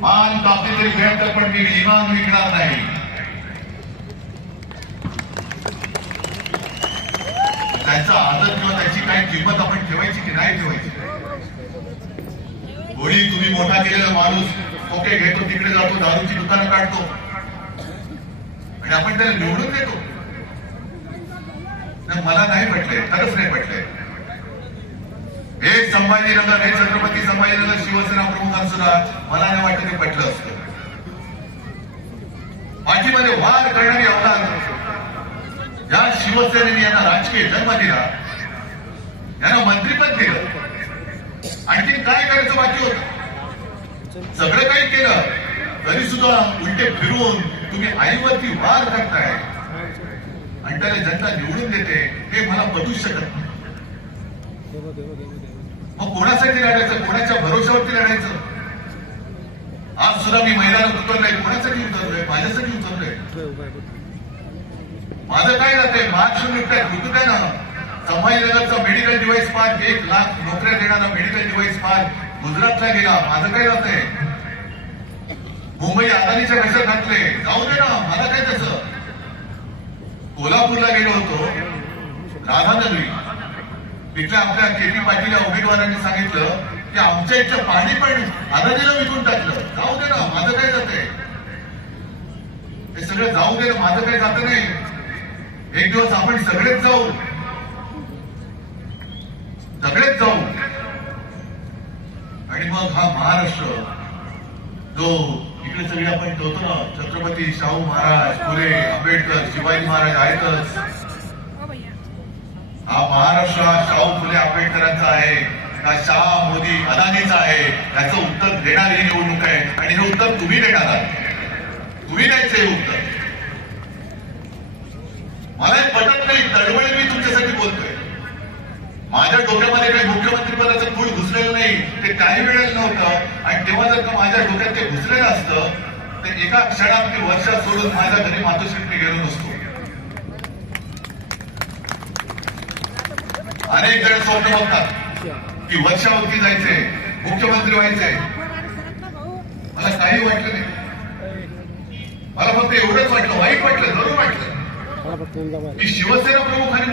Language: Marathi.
मान कापली तरी मिळत पण मी इमान विकणार नाही. त्याचा आदर किंवा त्याची काही किंमत आपण ठेवायची की नाही ठेवायची. कोणी तुम्ही मोठा केलेला माणूस ओके घेतो, तिकडे जातो, दारूची दुकानं काढतो आणि आपण त्याला निवडून देतो. मला नाही पटले, खरंच नाही पटले. हे संभाजीनगर, हे छत्रपती संभाजीनगर शिवसेना प्रमुखांसुद्धा मला नाही वाटत ते पटलं असतं. पाठीमध्ये वार करणारी अवलाद या शिवसेनेने यांना राजकीय जन्म दिला, यांना मंत्रिपद दिलं. आणखी काय करायचं बाकी होतं? सगळं काही केलं तरी सुद्धा उलटे फिरून तुम्ही आईवरती वार करताय आणि त्याला जनता निवडून देते, हे मला पटूच शकत नाही. मग कोणासाठी लढायचं, कोणाच्या भरोशावरती लढायचं? आज सुद्धा मी मैदानात उतरलोय, कोणासाठी उतरलोय? माझ्यासाठी उतरलोय. माझं काय जातंय? महाराष्ट्र ऋतू काय ना, संभाजीनगरचा मेडिकल डिव्हाइस पार्क, 1 लाख नोकऱ्या देणारा मेडिकल डिव्हाइस पार्क गुजरातला गेला. माझं काय जातंय? मुंबई अदानीच्या घशात घातले, जाऊ दे ना, मला काय त्याचं. कोल्हापूरला गेलो होतो, राधानगरी, तिथल्या आपल्या केपी पाटील या उमेदवारांनी सांगितलं की आमच्या इथलं पाणी पण अदानीला विकून टाकलं. जाऊ दे ना, माझं काय जातंय? हे सगळं जाऊ दे ना, माझं काय जात नाही. एक दिवस आपण सगळेच जाऊ, सगळेच जाऊ आणि मग हा महाराष्ट्र जो इकडे सगळे आपण ठेवतो ना, छत्रपती शाहू महाराज, फुले, आंबेडकर, शिवाजी महाराज आहेतच. हा महाराष्ट्र शाहू फुले आंबेडकरांचा आहे का शाह मोदी अदानीचा आहे? याचं उत्तर देणारी निवडणूक आहे आणि हे उत्तर तुम्ही देणार आहात. तुम्ही द्यायचं हे उत्तर. मला पटत नाही, तळमळी मी तुमच्यासाठी बोलतोय. माझ्या डोक्यामध्ये काही मुख्यमंत्री पदाचं फूल घुसलेलं नाही, ते काही वेळेला नव्हतं. आणि तेव्हा जर का माझ्या डोक्यात ते घुसलेलं असतं तर एका क्षणात मी वर्षात सोडून माझ्या घरी मातोश्रीकडे गेलो नसतो. अनेक जण स्वप्न बघतात की वर्षावरती जायचंय, मुख्यमंत्री व्हायचंय. मला काही वाटलं नाही. मला फक्त एवढंच वाटलं, वाईट वाटलं, जरूर वाटलं की शिवसेना प्रमुखांनी